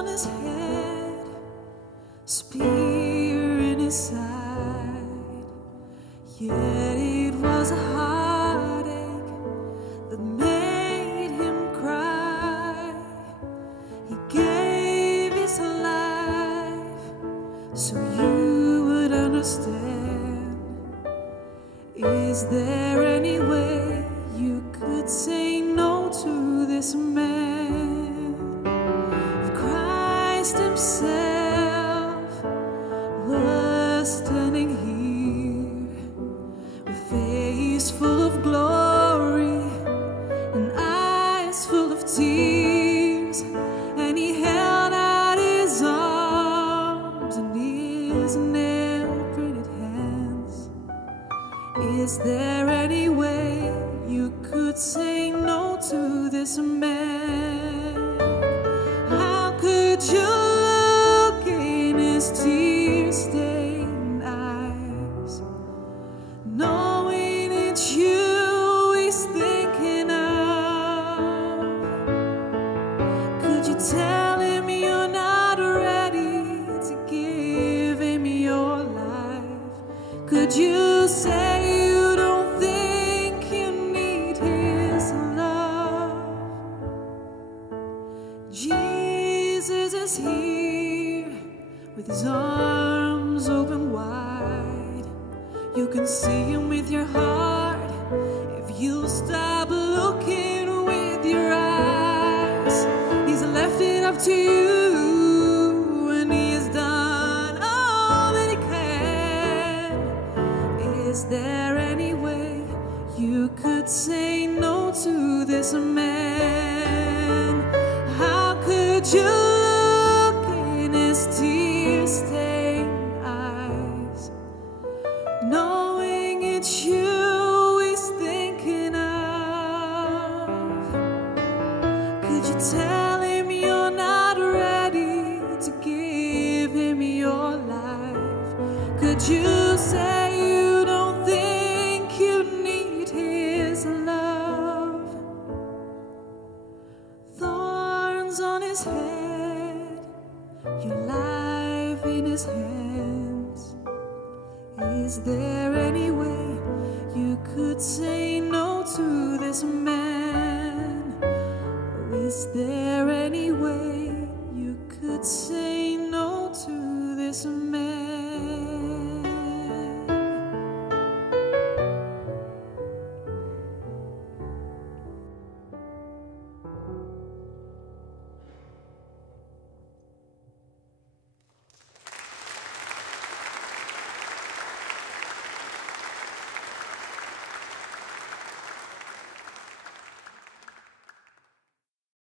on his head, spear in his side. Yet it was a heartache that made him cry. He gave his life so you would understand. Is there any way you could say no to this man? If Christ himself was standing here with face full of glory and eyes full of tears, and he held out his arms and his nail-printed hands, is there any way you could say no to this man? How could you look in his tear-stained eyes, knowing it's you he's thinking of? Could you tell him you're not ready to give him your life? Could you say you don't think you need his love? Jesus is here with his arms open wide. You can see him with your heart if you stop looking with your eyes. He's left it up to you, and he has done all that he can. Is there any way you could say no to this man? How could you look in his tear-stained eyes, knowing it's you he's thinking of? Could you tell him you're not ready to give him your life? Could you say you don't think you need his love? Thorns on his head, your life in his hands. Is there any way you could say no to this man? Is there any way you could say no to this man?